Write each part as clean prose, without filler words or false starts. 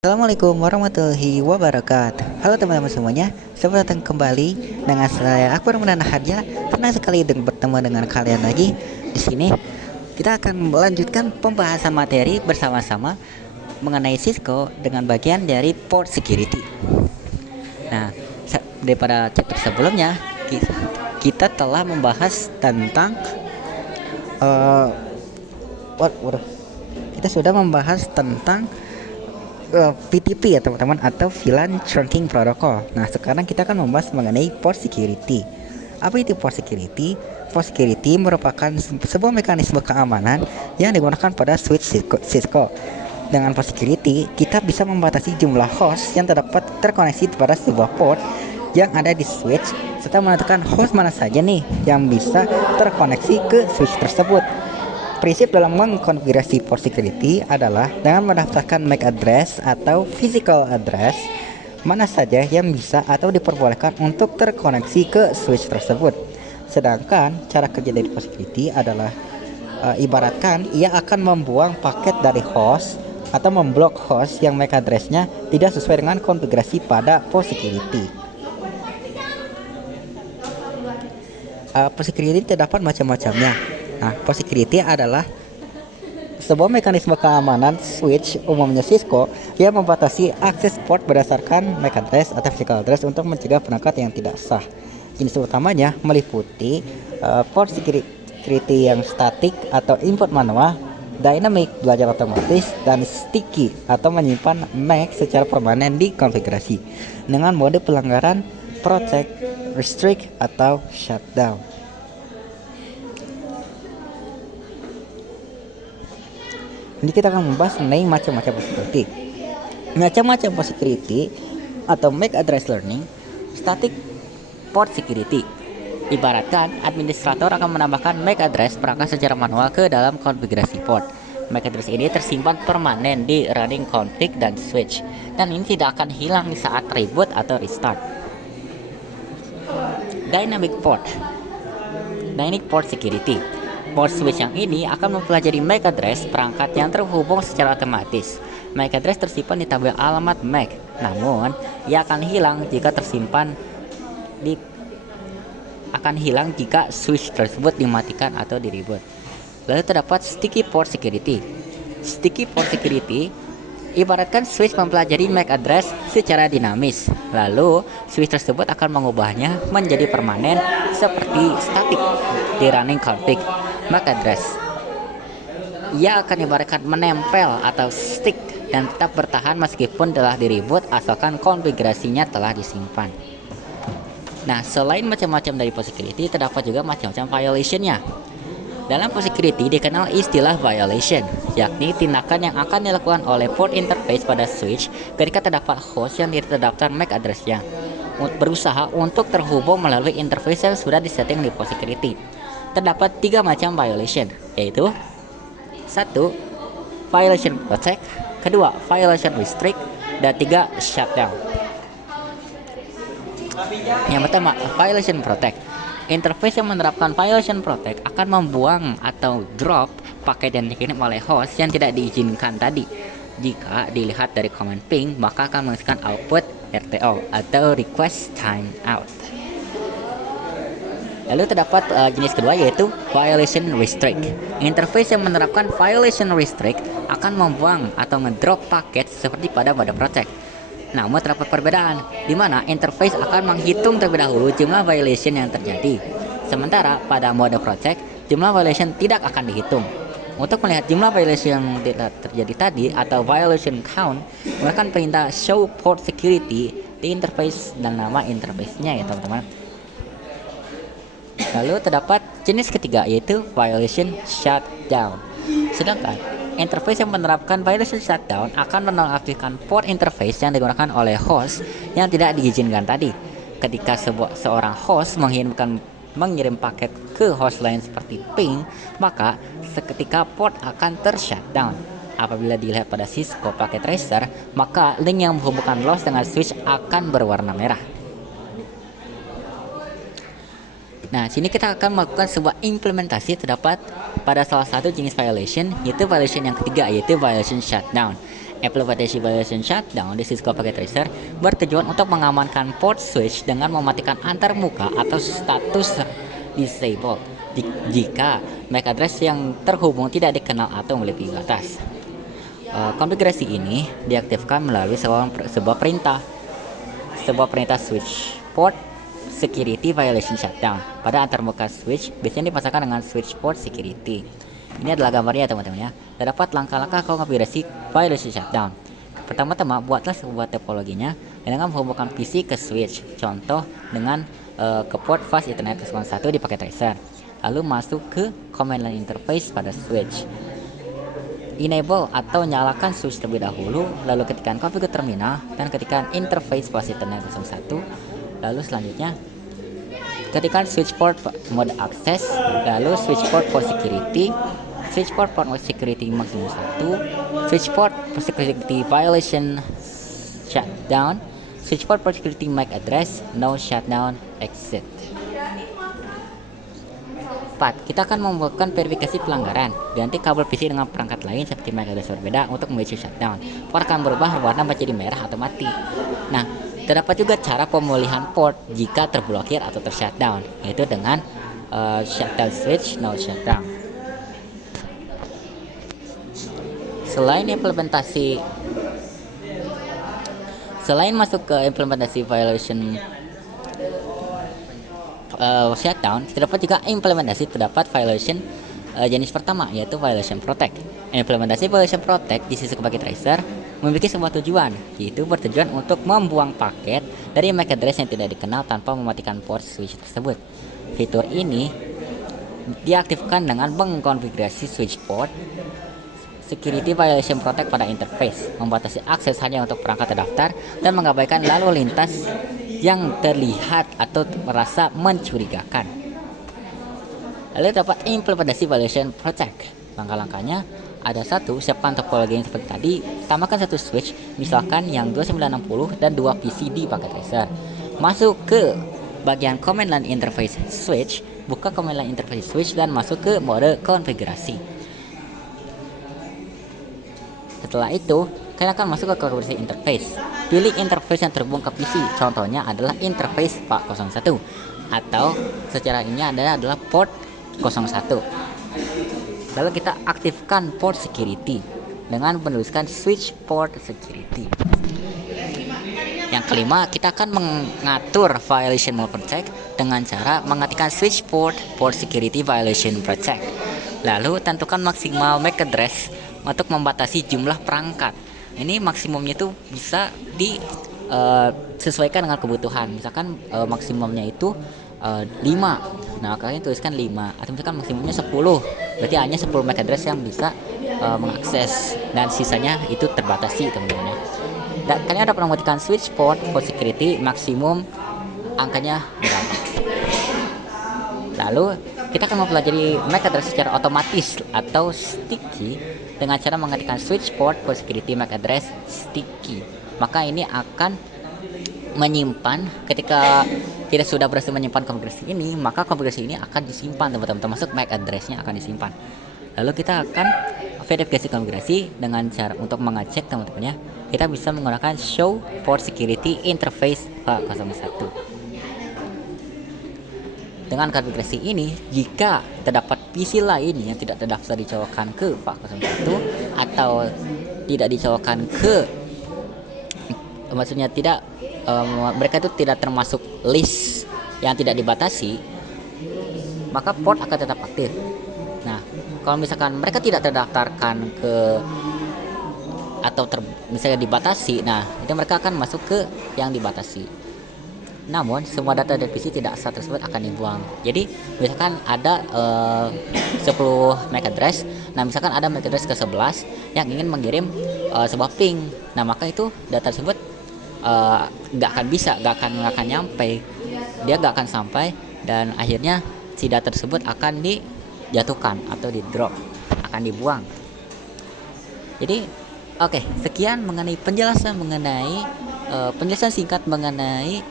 Assalamualaikum warahmatullahi wabarakatuh. Halo teman-teman semuanya, selamat datang kembali dengan saya Akbar Menana Hadya. Senang sekali bertemu dengan kalian lagi di sini. Kita akan melanjutkan pembahasan materi bersama-sama mengenai Cisco dengan bagian dari port security. Nah, daripada chapter sebelumnya, kita telah membahas tentang uh, kita sudah membahas tentang VTP ya teman-teman, atau VLAN Trunking Protocol. Nah, sekarang kita akan membahas mengenai port security. Apa itu port security? Port security merupakan sebuah mekanisme keamanan yang digunakan pada switch Cisco. Dengan port security, kita bisa membatasi jumlah host yang terdapat terkoneksi pada sebuah port yang ada di switch, serta menentukan host mana saja nih yang bisa terkoneksi ke switch tersebut. Prinsip dalam mengkonfigurasi port security adalah dengan mendaftarkan MAC address atau physical address mana saja yang bisa atau diperbolehkan untuk terkoneksi ke switch tersebut. Sedangkan cara kerja dari port security adalah ibaratkan ia akan membuang paket dari host atau memblok host yang MAC addressnya tidak sesuai dengan konfigurasi pada port security. Port security terdapat macam-macamnya. Nah, port security adalah sebuah mekanisme keamanan switch umumnya Cisco yang membatasi akses port berdasarkan MAC address atau physical address untuk mencegah perangkat yang tidak sah. Jenis utamanya meliputi port security yang statik atau input manual, dynamic belajar otomatis, dan sticky atau menyimpan MAC secara permanen di konfigurasi dengan mode pelanggaran protect, restrict, atau shutdown. Ini kita akan membahas mengenai macam-macam port security. Macam-macam port security atau MAC address learning, static port security. Ibaratkan administrator akan menambahkan MAC address perangkat secara manual ke dalam konfigurasi port. MAC address ini tersimpan permanen di running config dan switch, dan ini tidak akan hilang di saat reboot atau restart. Dynamic port security. Port switch yang ini akan mempelajari MAC address perangkat yang terhubung secara otomatis. MAC address tersimpan di tabel alamat MAC, namun ia akan hilang jika switch tersebut dimatikan atau di reboot. Lalu terdapat sticky port security. Sticky port security ibaratkan switch mempelajari MAC address secara dinamis, lalu switch tersebut akan mengubahnya menjadi permanen seperti static di running config MAC address. Ia akan ibaratkan menempel atau stick dan tetap bertahan meskipun telah di-reboot asalkan konfigurasinya telah disimpan. Nah, selain macam-macam dari port security, terdapat juga macam-macam violationnya. Dalam port security dikenal istilah violation, yakni tindakan yang akan dilakukan oleh port interface pada switch ketika terdapat host yang tidak terdaftar MAC address-nya berusaha untuk terhubung melalui interface yang sudah disetting di port security. Terdapat 3 macam violation, yaitu 1. Violation protect, 2. Violation restrict, dan 3. Shutdown. Yang pertama, violation protect. Interface yang menerapkan violation protect akan membuang atau drop paket yang dikirim oleh host yang tidak diizinkan tadi. Jika dilihat dari command ping, maka akan menghasilkan output RTO atau request timeout. Lalu terdapat jenis kedua, yaitu violation restrict. Interface yang menerapkan violation restrict akan membuang atau ngedrop paket seperti pada mode protect. Namun terdapat perbedaan, di mana interface akan menghitung terlebih dahulu jumlah violation yang terjadi. Sementara pada mode protect, jumlah violation tidak akan dihitung. Untuk melihat jumlah violation yang terjadi tadi atau violation count, menggunakan perintah show port security di interface dan nama interface-nya ya teman-teman. Lalu terdapat jenis ketiga, yaitu violation shutdown. Sedangkan interface yang menerapkan violation shutdown akan menonaktifkan port interface yang digunakan oleh host yang tidak diizinkan tadi. Ketika seorang host mengirim paket ke host lain seperti ping, maka seketika port akan tershutdown. Apabila dilihat pada Cisco packet tracer, maka link yang menghubungkan loss dengan switch akan berwarna merah. Nah, sini kita akan melakukan sebuah implementasi terdapat pada salah satu jenis violation, yaitu violation yang ketiga, yaitu violation shutdown. Implementation Violation Shutdown di Cisco Packet Tracer bertujuan untuk mengamankan port switch dengan mematikan antarmuka atau status disable jika MAC address yang terhubung tidak dikenal atau melebihi batas. Konfigurasi ini diaktifkan melalui sebuah perintah switch port security violation shutdown pada antarmuka switch biasanya dipasangkan dengan switch port security. Ini adalah gambarnya teman-teman ya. Terdapat langkah-langkah konfigurasi violation shutdown. Pertama-tama buatlah sebuah topologinya dengan menghubungkan PC ke switch. Contoh dengan ke port fast Ethernet 01 di paket tracer. Lalu masuk ke command line interface pada switch. Enable atau nyalakan switch terlebih dahulu, lalu ketikkan configure terminal dan ketikkan interface fast Ethernet 01. Lalu selanjutnya ketikkan switch port mode access, lalu switch port security, switch port security maksimum 1, switch port security violation shutdown, switch port security MAC address no shutdown exit. 4. Kita akan membuatkan verifikasi pelanggaran. Ganti kabel PC dengan perangkat lain seperti MAC address berbeda untuk memiliki shutdown. Port akan berubah warna menjadi merah atau mati. Nah, terdapat juga cara pemulihan port jika terblokir atau tershutdown, yaitu dengan shutdown switch no shutdown. Selain masuk ke implementasi violation shutdown, terdapat juga implementasi terdapat violation jenis pertama, yaitu violation protect. Implementasi violation protect di sisi packet tracer memiliki sebuah tujuan, yaitu bertujuan untuk membuang paket dari MAC address yang tidak dikenal tanpa mematikan port switch tersebut. Fitur ini diaktifkan dengan mengkonfigurasi switch port security violation protect pada interface, membatasi akses hanya untuk perangkat terdaftar dan mengabaikan lalu lintas yang terlihat atau merasa mencurigakan. Lalu dapat implementasi violation protect. Langkah-langkahnya ada: 1. Siapkan topologi yang seperti tadi. Tambahkan satu switch, misalkan yang 2960 dan 2 PC di packet tracer. Masuk ke bagian command line interface switch, buka command line interface switch dan masuk ke mode konfigurasi. Setelah itu, kalian akan masuk ke konfigurasi interface. Pilih interface yang terhubung ke PC. Contohnya adalah interface PAK01 atau secara ini adalah port 01. Lalu kita aktifkan port security dengan menuliskan switch port security. Yang kelima, kita akan mengatur violation mode protect dengan cara mengaktifkan switch port security violation protect. Lalu tentukan maksimal MAC address untuk membatasi jumlah perangkat. Ini maksimumnya itu bisa disesuaikan dengan kebutuhan. Misalkan maksimumnya itu 5. Nah, kalian tuliskan 5 atau misalkan maksimumnya 10. Berarti hanya 10 MAC address yang bisa mengakses dan sisanya itu terbatasi, teman-teman. Dan kalian dapat mematikan switch port security maksimum angkanya berapa. Lalu kita akan mempelajari MAC address secara otomatis atau sticky dengan cara mengetikkan switch port security MAC address sticky. Maka ini akan menyimpan, ketika kita sudah berhasil menyimpan konfigurasi ini, maka konfigurasi ini akan disimpan, teman-teman, termasuk MAC addressnya akan disimpan. Lalu kita akan verifikasi konfigurasi dengan cara untuk mengecek, teman-teman ya. Kita bisa menggunakan show port security interface PAK01. Dengan konfigurasi ini, jika terdapat PC lain yang tidak terdaftar dicolokan ke PAK01 atau tidak dicolokan ke, maksudnya tidak mereka itu tidak termasuk list yang tidak dibatasi, maka port akan tetap aktif. Nah, kalau misalkan mereka tidak terdaftarkan ke atau misalnya dibatasi, nah itu mereka akan masuk ke yang dibatasi. Namun semua data dari PC tidak sah tersebut akan dibuang. Jadi misalkan ada 10 MAC address. Nah, misalkan ada MAC address ke-11 yang ingin mengirim sebuah ping. Nah, maka itu data tersebut nggak akan nyampe. Dia nggak akan sampai dan akhirnya si data tersebut akan dijatuhkan atau di drop, akan dibuang. Jadi oke, sekian mengenai penjelasan singkat mengenai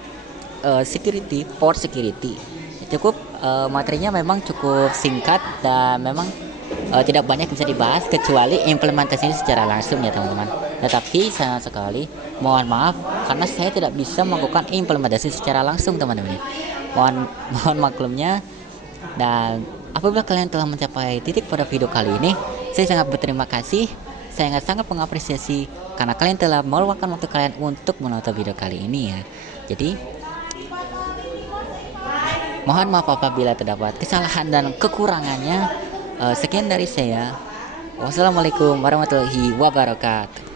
security, port security. Cukup materinya memang cukup singkat dan memang tidak banyak bisa dibahas kecuali implementasinya secara langsung ya teman-teman. Tetapi sayang sekali, mohon maaf karena saya tidak bisa melakukan implementasi secara langsung teman-teman. Mohon mohon maklumnya. Dan apabila kalian telah mencapai titik pada video kali ini, saya sangat berterima kasih. Saya sangat mengapresiasi karena kalian telah meluangkan waktu kalian untuk menonton video kali ini ya. Jadi mohon maaf apabila terdapat kesalahan dan kekurangannya. Sekian dari saya. Wassalamualaikum warahmatullahi wabarakatuh.